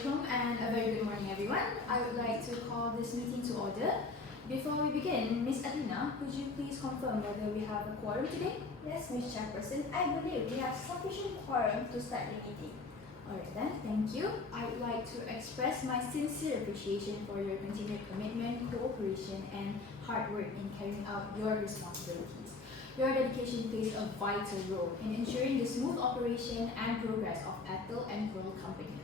Assalamualaikum and a very good morning everyone. I would like to call this meeting to order. Before we begin, Ms. Adina, could you please confirm whether we have a quorum today? Yes, Ms. Chairperson, I believe we have sufficient quorum to start the meeting. Alright then, thank you. I would like to express my sincere appreciation for your continued commitment, cooperation and hard work in carrying out your responsibilities. Your dedication plays a vital role in ensuring the smooth operation and progress of Ethel and Pearl Company.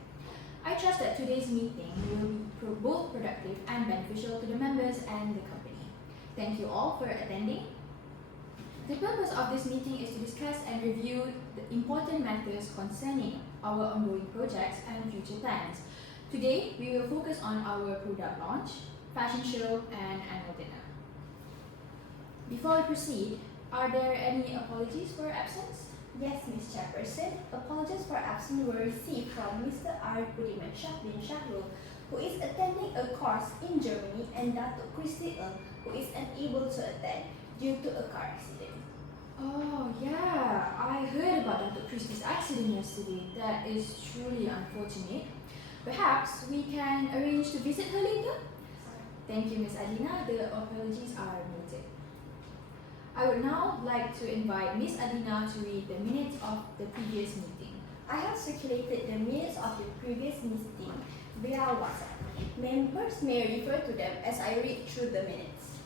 I trust that today's meeting will be both productive and beneficial to the members and the company. Thank you all for attending. The purpose of this meeting is to discuss and review the important matters concerning our ongoing projects and future plans. Today, we will focus on our product launch, fashion show, and annual dinner. Before we proceed, are there any apologies for absence? Yes, Ms. Chairperson, apologies for absence were received from Mr. R. Budiman Shah bin Shahrul, who is attending a course in Germany, and Datuk Christy Ng, who is unable to attend due to a car accident. Oh yeah, I heard about Dr. Christie's accident yesterday. That is truly unfortunate. Perhaps we can arrange to visit her later? Thank you, Ms. Adina. The apologies are noted. I would now like to invite Ms. Adina to read the minutes of the previous meeting. I have circulated the minutes of the previous meeting via WhatsApp. Members may refer to them as I read through the minutes.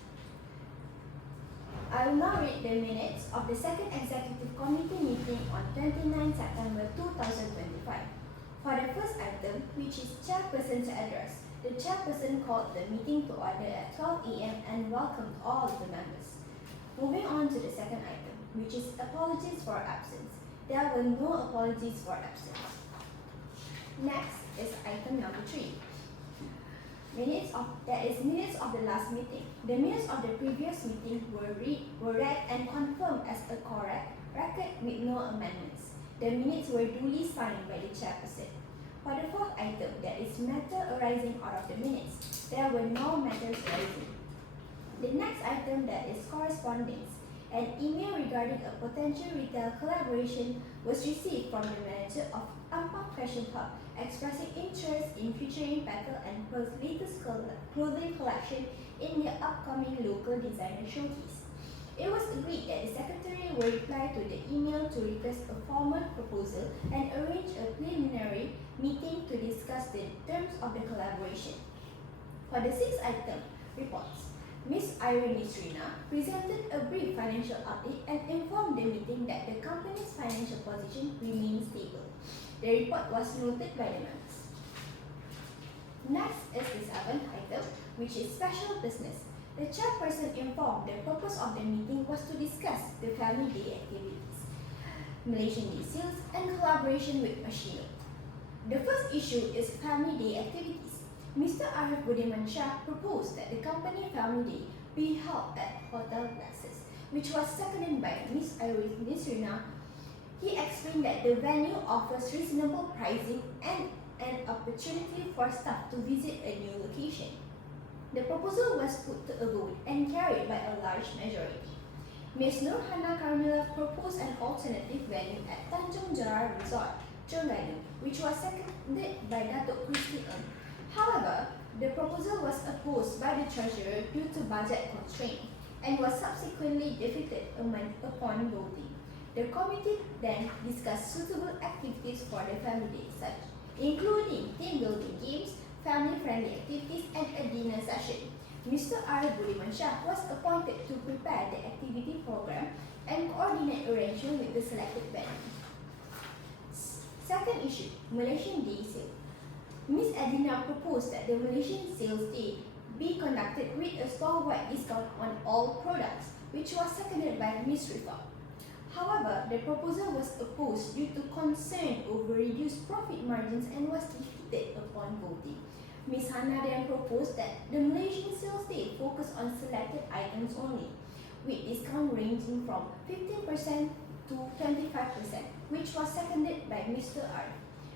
I will now read the minutes of the second executive committee meeting on 29 September 2025. For the first item, which is Chairperson's address, the Chairperson called the meeting to order at 12 AM and welcomed all the members. Moving on to the second item, which is apologies for absence. There were no apologies for absence. Next is item number 3. Minutes of the last meeting. The minutes of the previous meeting were read and confirmed as a correct record with no amendments. The minutes were duly signed by the Chairperson. For the fourth item, that is matter arising out of the minutes, there were no matters arising. The next item, that is correspondence. An email regarding a potential retail collaboration was received from the manager of Ampang Fashion Hub, expressing interest in featuring Petal and Pearl's latest clothing collection in the upcoming local designer showcase. It was agreed that the secretary will reply to the email to request a formal proposal and arrange a preliminary meeting to discuss the terms of the collaboration. For the sixth item, reports. Ms. Irene Nisrina presented a brief financial update and informed the meeting that the company's financial position remains stable. The report was noted by the members. Next is the seventh item, which is special business. The Chairperson informed the purpose of the meeting was to discuss the Family Day activities, Malaysian Day sales, and collaboration with Machino. The first issue is Family Day activities. Mr. R. Budiman Shah proposed that the company Family Day be held at Hotel Places, which was seconded by Ms. Irene Nisrina. He explained that the venue offers reasonable pricing and an opportunity for staff to visit a new location. The proposal was put to a vote and carried by a large majority. Ms. Nurhana Carmila proposed an alternative venue at Tanjung Jerar Resort, Terengganu, which was seconded by Datuk Christy Ng. However, the proposal was opposed by the Treasurer due to budget constraint and was subsequently defeated upon voting. The committee then discussed suitable activities for the family day, such including team building games, family-friendly activities, and a dinner session. Mr. R. Budiman Shah was appointed to prepare the activity program and coordinate arrangement with the selected venue. Second issue, Malaysian Day sale. Ms. Adina proposed that the Malaysian Sales Day be conducted with a store-wide discount on all products, which was seconded by Ms. Rifa. However, the proposal was opposed due to concern over reduced profit margins and was defeated upon voting. Ms. Hana then proposed that the Malaysian Sales Day focus on selected items only, with discount ranging from 15% to 25%, which was seconded by Mr. R.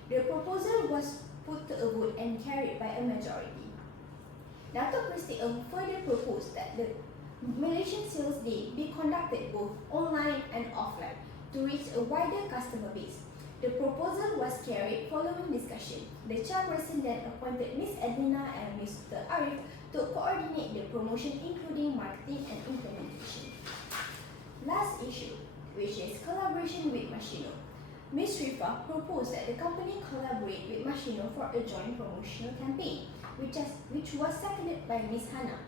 The proposal was put to a vote and carried by a majority. Datuk Christy Ng further proposed that the Malaysian Sales Day be conducted both online and offline to reach a wider customer base. The proposal was carried following discussion discussion, the chairperson then appointed Ms. Edina and Mr. Arif to coordinate the promotion, including marketing and implementation. Last issue, which is collaboration with Machino. Ms. Rifa proposed that the company collaborate with Machino for a joint promotional campaign, which was seconded by Ms. Hannah.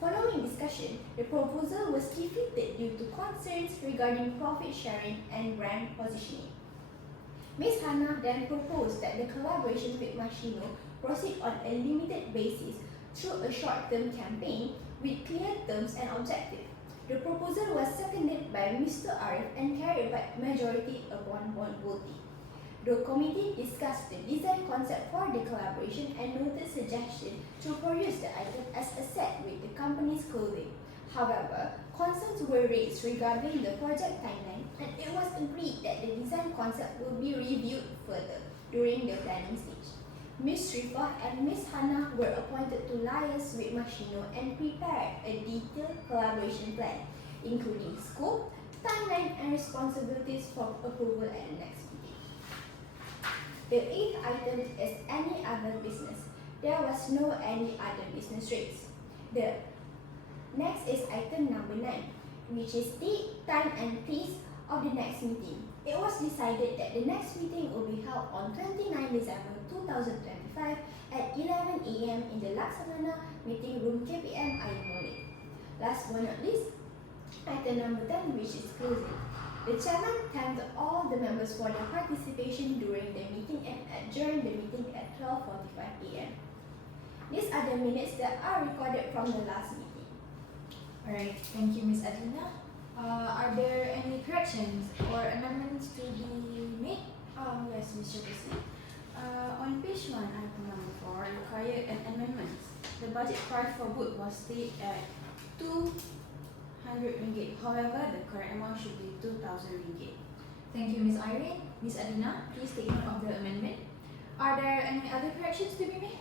Following discussion, the proposal was defeated due to concerns regarding profit sharing and brand positioning. Ms. Hannah then proposed that the collaboration with Machino proceed on a limited basis through a short-term campaign with clear terms and objectives. The proposal was seconded by Mr. Arif and carried by majority upon voting. The committee discussed the design concept for the collaboration and noted suggestion to produce the item as a set with the company's clothing. However, concerns were raised regarding the project timeline, and it was agreed that the design concept will be reviewed further during the planning stage. Ms. Rifa and Ms. Hannah were appointed to liaise with Machino and prepare a detailed collaboration plan, including scope, timeline, and responsibilities for approval at the next meeting. The eighth item is any other business. There was no any other business raised. The next is item number 9, which is date, time, and place of the next meeting. It was decided that the next meeting will be held on 29 December 2025 at 11 a.m. in the Laksamana Meeting Room KPM Ayamole. Last but not least, item number 10, which is closing. The chairman thanked all the members for their participation during the meeting and adjourned the meeting at 12:45 a.m. These are the minutes that are recorded from the last meeting. Alright, thank you, Ms. Adina. Are there any corrections or amendments to be made? Yes, Mr. President. On page 1, item number 4, required an amendment. The budget price for boot was stayed at 200 ringgit. However, the correct amount should be 2,000 ringgit. Thank you, Ms. Irene. Ms. Adina, please take note of the amendment. Are there any other corrections to be made?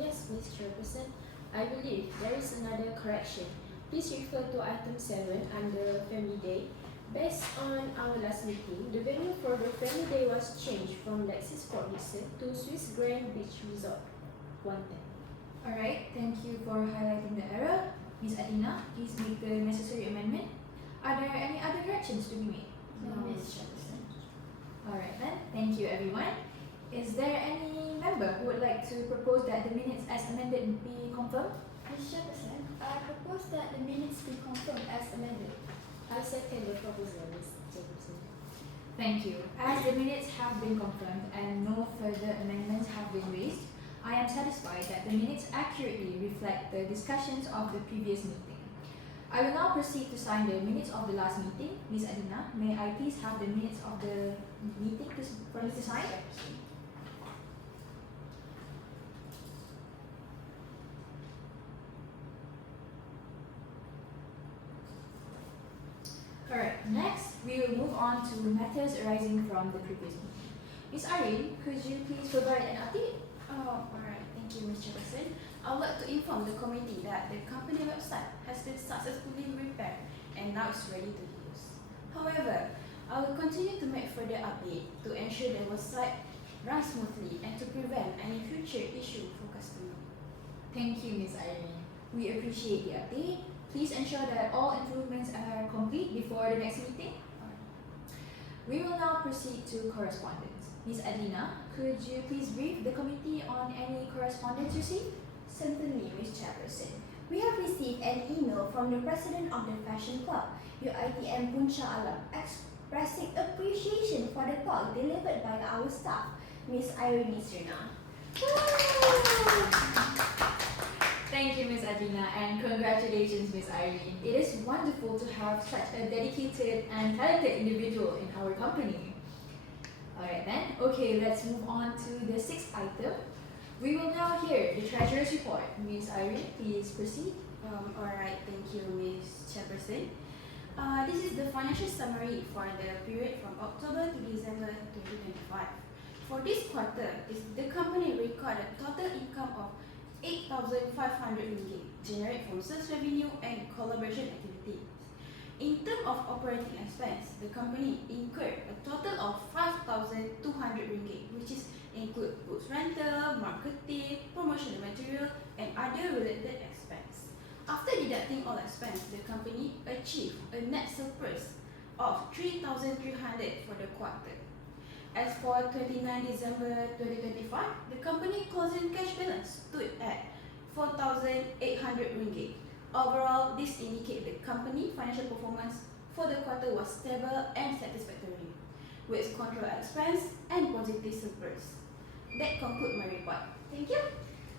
Yes, Mr. Chairperson. I believe there is another correction. Please refer to item 7 under Family Day. Based on our last meeting, the venue for the Family Day was changed from Lexis Port Vista to Swiss Grand Beach Resort, Kuantan. Alright, thank you for highlighting the error. Ms. Adina, please make the necessary amendment. Are there any other corrections to be made? No, Mr. Chairperson. Alright then, thank you everyone. Is there any member who would like to propose that the minutes as amended be confirmed? Mr. Chairperson, I propose that the minutes be confirmed as amended. I second the proposal, Mr. Chairperson. Thank you. As the minutes have been confirmed and no further amendments have been raised, I am satisfied that the minutes accurately reflect the discussions of the previous meeting. I will now proceed to sign the minutes of the last meeting. Ms. Adina, may I please have the minutes of the meeting for me to sign? Correct. Next, we will move on to matters arising from the previous meeting. Ms. Irene, could you please provide an update? Alright, thank you, Mr. President. I would like to inform the committee that the company website has been successfully repaired and now is ready to use. However, I will continue to make further update to ensure the website runs smoothly and to prevent any future issue for customer. Thank you, Ms. Irene. We appreciate the update. Please ensure that all improvements are complete before the next meeting. We will now proceed to correspondence. Ms. Adina, could you please brief the committee on any correspondence received? Certainly, Ms. Chairperson. We have received an email from the president of the Fashion Club, UiTM Puncha Alam, expressing appreciation for the talk delivered by our staff, Ms. Irene Srina. Thank you, Ms. Adina, and congratulations, Ms. Irene. It is wonderful to have such a dedicated and talented individual in our company. Alright then, okay, let's move on to the sixth item. We will now hear the Treasurer's report. Ms. Irene, please proceed. Alright, thank you, Ms. Chairperson. This is the financial summary for the period from October to December 2025. For this quarter, the company recorded total income of 8,500 ringgit generated from sales revenue and collaboration activities. In terms of operating expense, the company incurred a total of 5,200 ringgit, which is include goods rental, marketing, promotional material, and other related expense. After deducting all expense, the company achieved a net surplus of 3,300 for the quarter. As for 29 December 2025, the company closing cash balance stood at 4,800 ringgit. Overall, this indicates the company financial performance for the quarter was stable and satisfactory, with controlled expense and positive surplus. That concludes my report. Thank you.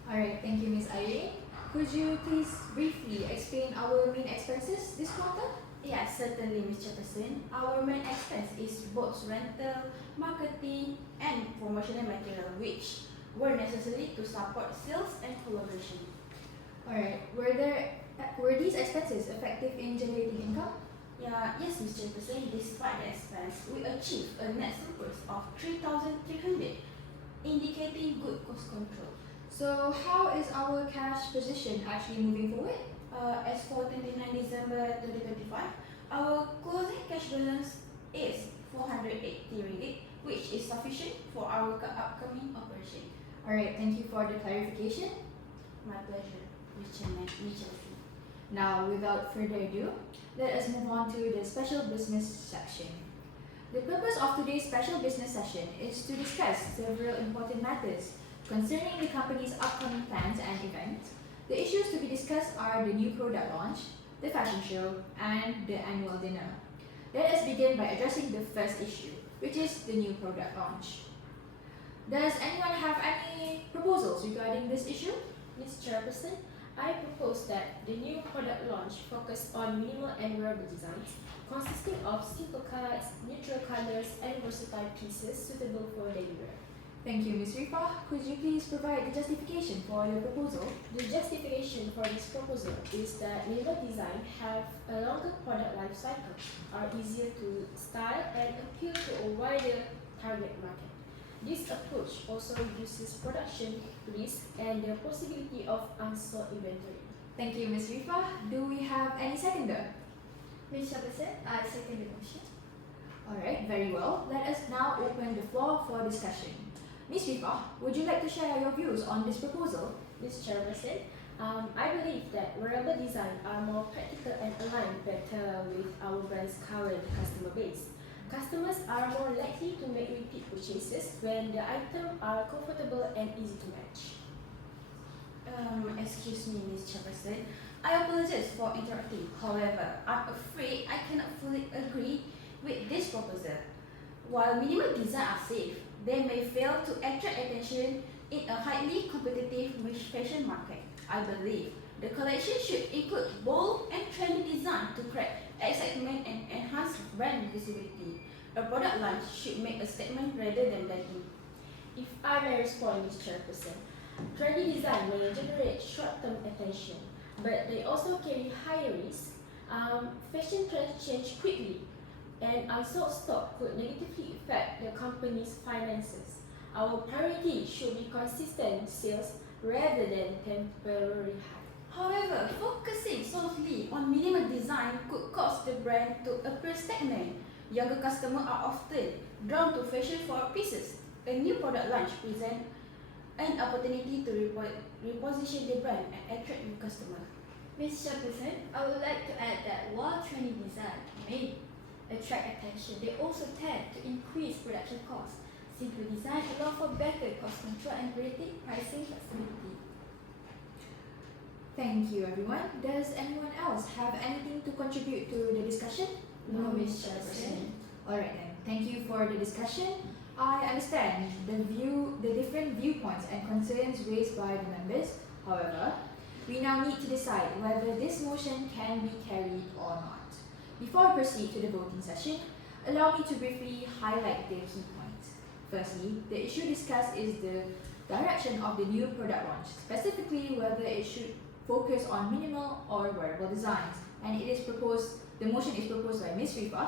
Alright, thank you, Ms. Irene. Could you please briefly explain our main expenses this quarter? Yes, certainly, Ms. Chairperson. Our main expense is both rental, marketing, and promotional material, which were necessary to support sales and collaboration. Alright, were these expenses effective in generating income? Yes, Ms. Chairperson. Despite the expense, we achieved a net surplus of 3,300, indicating good cost control. So how is our cash position actually moving forward? As for 29 December 2025, our closing cash balance is 480 ringgit, which is sufficient for our upcoming operation. Alright, thank you for the clarification. My pleasure, Ms. Chairman, Ms. Chelsea. Now, without further ado, let us move on to the special business section. The purpose of today's special business session is to discuss several important matters concerning the company's upcoming plans and events. The issues to be discussed are the new product launch, the fashion show, and the annual dinner. Let us begin by addressing the first issue, which is the new product launch. Does anyone have any proposals regarding this issue? Ms. Chairperson, I propose that the new product launch focus on minimal and wearable designs, consisting of simple cuts, neutral colors, and versatile pieces suitable for daily wear. Thank you, Ms. Rifa. Could you please provide the justification for your proposal? The justification for this proposal is that minimal design have a longer product life cycle, are easier to style, and appeal to a wider target market. This approach also reduces production risk and the possibility of unsold inventory. Thank you, Ms. Rifa. Do we have any seconder? Ms. Chairperson, I second the motion. Alright, very well. Let us now open the floor for discussion. Ms. Rifa, would you like to share your views on this proposal? Ms. Chairperson, I believe that wearable design are more practical and align better with our brand's current customer base. Customers are more likely to make repeat purchases when the items are comfortable and easy to match. Excuse me, Ms. Chairperson. I apologize for interrupting. However, I'm afraid I cannot fully agree with this proposal. While minimal design are safe, they may fail to attract attention in a highly competitive fashion market. I believe the collection should include bold and trendy design to create excitement and enhance brand visibility. A product launch should make a statement rather than blending. If I may respond, Ms. Chairperson, trendy design may generate short-term attention, but they also carry higher risk. Fashion trends change quickly, and unsold stock could negatively affect the company's finances. Our priority should be consistent sales rather than temporary hype. However, focusing solely on minimal design could cause the brand to appear stagnant. Younger customers are often drawn to fashion forward pieces. A new product launch presents an opportunity to reposition the brand and attract new customers. Ms. Chairperson, I would like to add that while trendy design may attract attention, they also tend to increase production costs. Simple design allow for better cost control and greater pricing flexibility. Thank you, everyone. Does anyone else have anything to contribute to the discussion? No, Ms. Chairperson. Alright then, thank you for the discussion. I understand the different viewpoints and concerns raised by the members. However, we now need to decide whether this motion can be carried or not. Before I proceed to the voting session, allow me to briefly highlight the key points. Firstly, the issue discussed is the direction of the new product launch, specifically whether it should focus on minimal or wearable designs, and the motion is proposed by Ms. Rifa.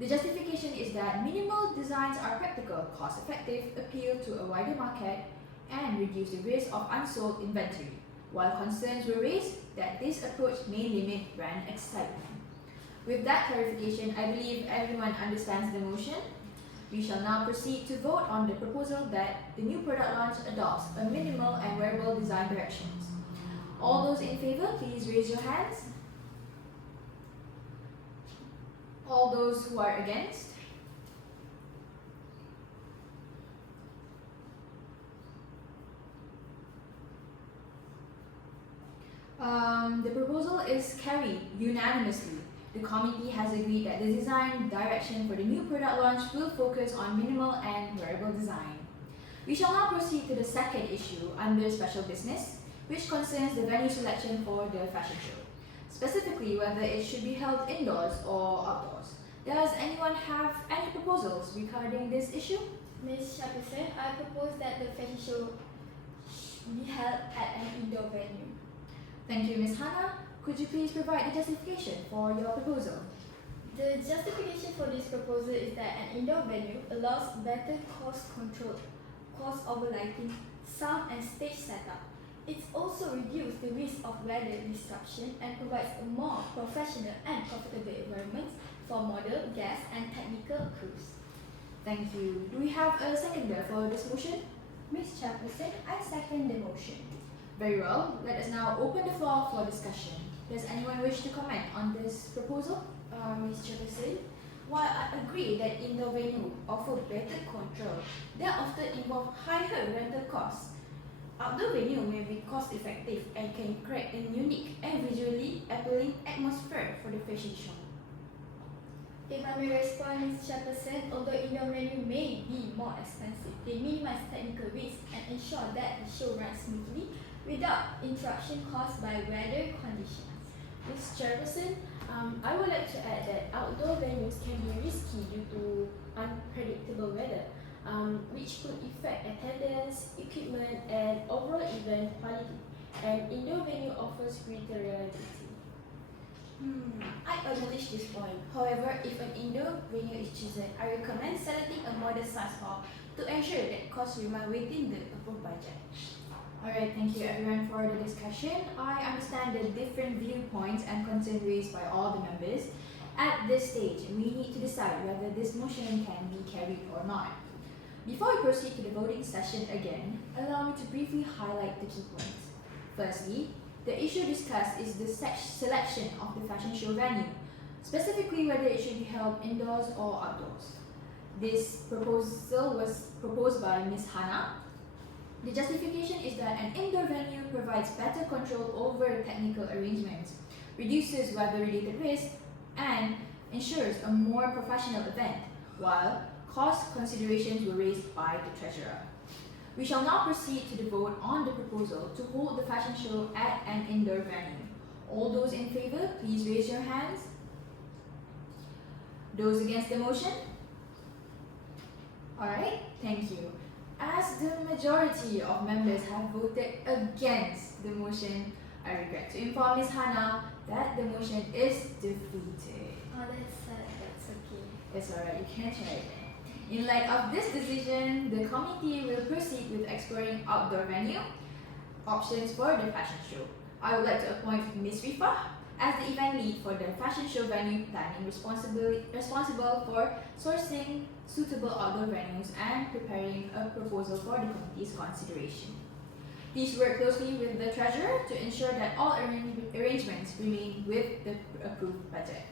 The justification is that minimal designs are practical, cost-effective, appeal to a wider market, and reduce the risk of unsold inventory, while concerns were raised that this approach may limit brand excitement. With that clarification, I believe everyone understands the motion. We shall now proceed to vote on the proposal that the new product launch adopts a minimal and wearable design directions. All those in favor, please raise your hands. All those who are against? The proposal is carried unanimously. The committee has agreed that the design direction for the new product launch will focus on minimal and wearable design. We shall now proceed to the second issue under special business, which concerns the venue selection for the fashion show, specifically whether it should be held indoors or outdoors. Does anyone have any proposals regarding this issue? Ms. Chairperson, I propose that the fashion show be held at an indoor venue. Thank you, Ms. Hannah. Could you please provide the justification for your proposal? The justification for this proposal is that an indoor venue allows better cost control, cost over lighting, sound and stage setup. It also reduces the risk of weather disruption and provides a more professional and comfortable environment for model, guests and technical crews. Thank you. Do we have a seconder for this motion? Ms. Chairperson, I second the motion. Very well. Let us now open the floor for discussion. Does anyone wish to comment on this proposal? Ms. Chairperson, while I agree that indoor venue offer better control, they often involve higher rental costs. Outdoor venue may be cost effective and can create a unique and visually appealing atmosphere for the fashion show. If I may respond, Ms. Chairperson, although indoor venue may be more expensive, they minimize technical risk and ensure that the show runs smoothly without interruption caused by weather conditions. Ms. Chairperson, I would like to add that outdoor venues can be risky due to unpredictable weather, which could affect attendance, equipment, and overall event quality. And indoor venue offers greater reliability. I acknowledge this point. However, if an indoor venue is chosen, I recommend selecting a modest size hall to ensure that costs remain within the approved budget. Alright, thank you everyone for the discussion. I understand the different viewpoints and concerns raised by all the members. At this stage, we need to decide whether this motion can be carried or not. Before we proceed to the voting session again, allow me to briefly highlight the key points. Firstly, the issue discussed is the selection of the fashion show venue, specifically whether it should be held indoors or outdoors. This proposal was proposed by Ms. Hannah. The justification is that an indoor venue provides better control over technical arrangements, reduces weather-related risk, and ensures a more professional event, while cost considerations were raised by the treasurer. We shall now proceed to the vote on the proposal to hold the fashion show at an indoor venue. All those in favor, please raise your hands. Those against the motion? Alright, thank you. As the majority of members have voted against the motion, I regret to inform Ms. Hannah that the motion is defeated. Oh, that's sad. That's okay. It's alright, you can try again. In light of this decision, the committee will proceed with exploring outdoor venue options for the fashion show. I would like to appoint Ms. Rifa as the event lead for the fashion show venue planning, responsible for sourcing suitable outdoor venues and preparing a proposal for the committee's consideration. Please work closely with the treasurer to ensure that all arrangements remain with the approved budget.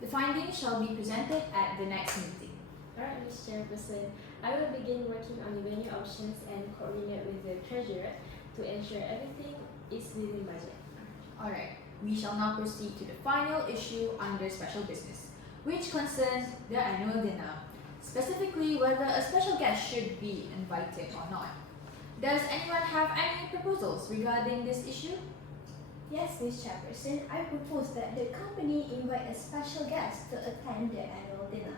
The findings shall be presented at the next meeting. Alright, Ms. Chairperson, I will begin working on the venue options and coordinate with the treasurer to ensure everything is within budget. Alright, we shall now proceed to the final issue under special business, which concerns the annual dinner, specifically whether a special guest should be invited or not. Does anyone have any proposals regarding this issue? Yes, Ms. Chairperson, I propose that the company invite a special guest to attend the annual dinner.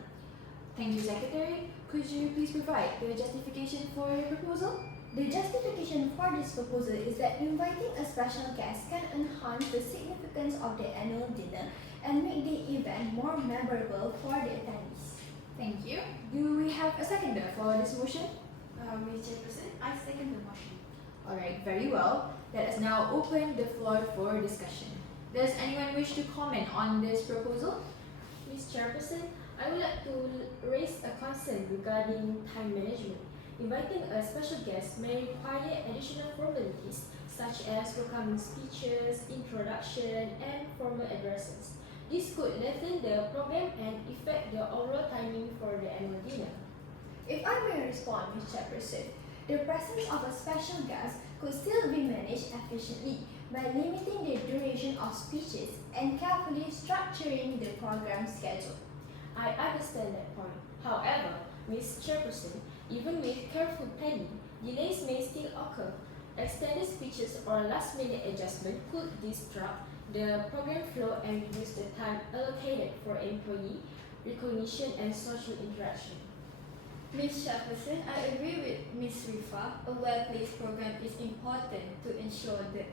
Thank you, Secretary. Could you please provide the justification for your proposal? The justification for this proposal is that inviting a special guest can enhance the significance of the annual dinner and make the event more memorable for the attendees. Thank you. Do we have a seconder for this motion? Ms. Chairperson, I second the motion. Alright, very well. Let us now open the floor for discussion. Does anyone wish to comment on this proposal? Ms. Chairperson, I would like to raise a concern regarding time management. Inviting a special guest may require additional formalities such as welcoming speeches, introduction, and formal addresses. This could lengthen the program and affect the overall timing for the annual dinner. If I may respond, Ms. Chairperson, the presence of a special guest could still be managed efficiently by limiting the duration of speeches and carefully structuring the program schedule. I understand that point. However, Ms. Chairperson, even with careful planning, delays may still occur. Extended speeches or last-minute adjustment could disrupt the program flow and reduce the time allocated for employee recognition and social interaction. Ms. Chairperson, I agree with Ms. Rifa. A well-placed program is important to ensure the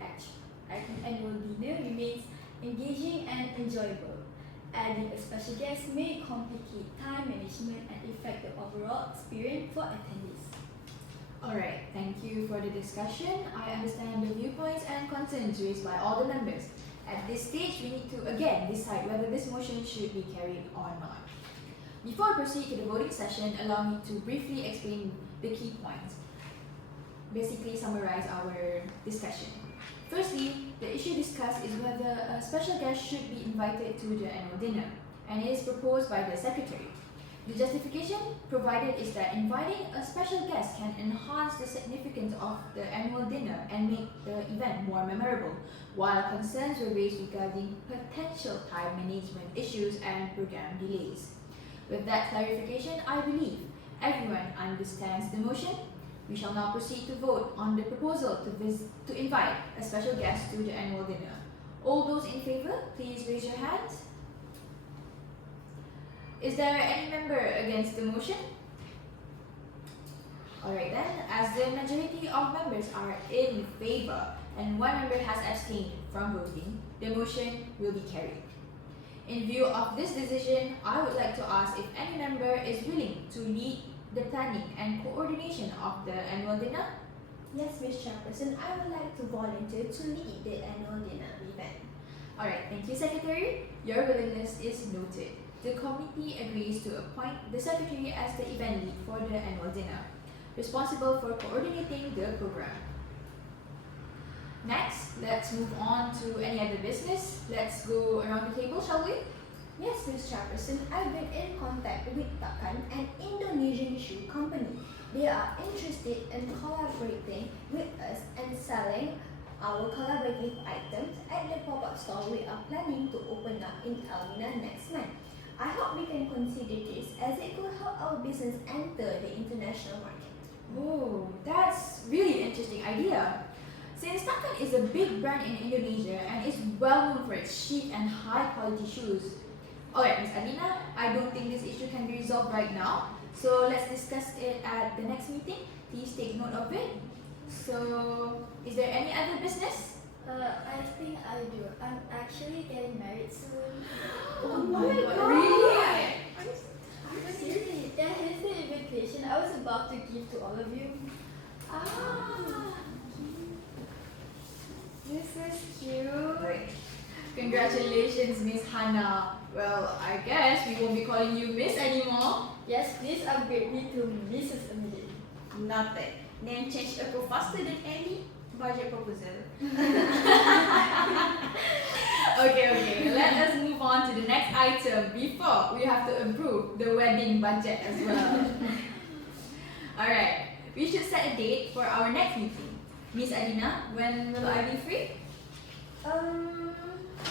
annual dinner remains engaging and enjoyable. Adding a special guest may complicate time management and affect the overall experience for attendees. Alright, thank you for the discussion. I understand the viewpoints and concerns raised by all the members. At this stage, we need to again decide whether this motion should be carried or not. Before I proceed to the voting session, allow me to briefly explain the key points. Basically summarize our discussion. Firstly, the issue discussed is whether a special guest should be invited to the annual dinner, and it is proposed by the Secretary. The justification provided is that inviting a special guest can enhance the significance of the annual dinner and make the event more memorable, while concerns were raised regarding potential time management issues and program delays. With that clarification, I believe everyone understands the motion. We shall now proceed to vote on the proposal to invite a special guest to the annual dinner. All those in favour, please raise your hands. Is there any member against the motion? Alright then, as the majority of members are in favour and one member has abstained from voting, the motion will be carried. In view of this decision, I would like to ask if any member is willing to lead the planning and coordination of the annual dinner. Yes, Ms. Chairperson, I would like to volunteer to lead the annual dinner event. Alright, thank you, Secretary. Your willingness is noted. The committee agrees to appoint the Secretary as the event lead for the annual dinner, responsible for coordinating the program. Next, let's move on to any other business. Let's go around the table, shall we? Yes, Ms. Chairperson, I've been in contact with Takan, an Indonesian shoe company. They are interested in collaborating with us and selling our collaborative items at the pop-up store we are planning to open up in Elmina next month. I hope we can consider this as it could help our business enter the international market. Oh, that's really interesting idea. Since Takan is a big brand in Indonesia and is well known for its chic and high quality shoes. Alright, Ms. Adina, I don't think this issue can be resolved right now. So let's discuss it at the next meeting. Please take note of it. So, is there any other business? I think I do. I'm actually getting married soon. Oh my god, really? Seriously, yeah, here's the invitation I was about to give to all of you. Ah, this is cute. Congratulations, Miss Hannah. Well, I guess we won't be calling you Miss anymore. Yes, please upgrade me to Mrs. immediately. Noted. Name change approve faster than any budget proposal. Okay, let us move on to the next item before we have to approve the wedding budget as well. Alright, we should set a date for our next meeting. Miss Adina, when will I be free?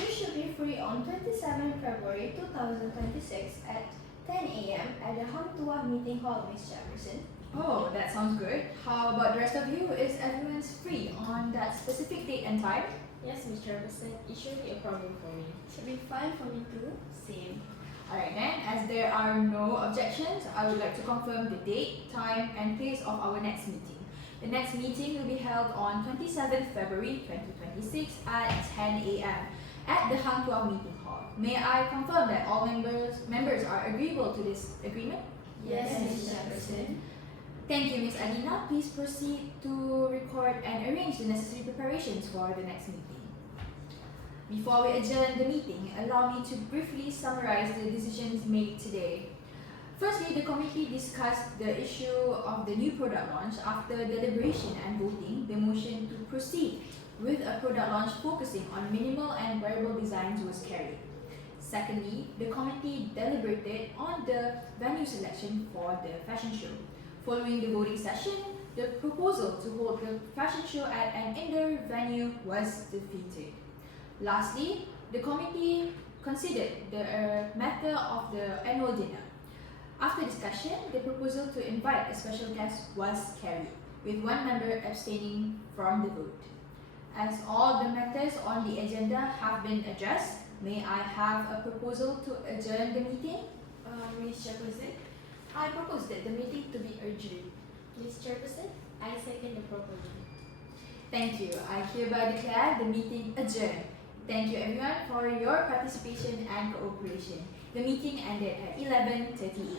You should be free on 27 February 2026 at 10 a.m. at the Hang Tuah Meeting Hall, Ms. Jefferson. Oh, that sounds good. How about the rest of you? Is everyone's free on that specific date and time? Yes, Ms. Chairperson, it shouldn't be a problem for me. Should be fine for me too. Same. Alright then, as there are no objections, I would like to confirm the date, time and place of our next meeting. The next meeting will be held on 27th February 2026 at 10 a.m. at the Hang Tuah Meeting Hall. May I confirm that all members are agreeable to this agreement? Yes, Ms. Jefferson. Thank you, Ms. Adina. Please proceed to record and arrange the necessary preparations for the next meeting. Before we adjourn the meeting, allow me to briefly summarize the decisions made today. Firstly, the committee discussed the issue of the new product launch. After deliberation and voting, the motion to proceed with a product launch focusing on minimal and wearable designs was carried. Secondly, the committee deliberated on the venue selection for the fashion show. Following the voting session, the proposal to hold the fashion show at an indoor venue was defeated. Lastly, the committee considered the matter of the annual dinner. After discussion, the proposal to invite a special guest was carried, with one member abstaining from the vote. As all the matters on the agenda have been addressed, may I have a proposal to adjourn the meeting? Ms. Chairperson, I propose that the meeting to be adjourned. Ms. Chairperson, I second the proposal. Thank you. I hereby declare the meeting adjourned. Thank you everyone for your participation and cooperation. The meeting ended at 11:30 a.m.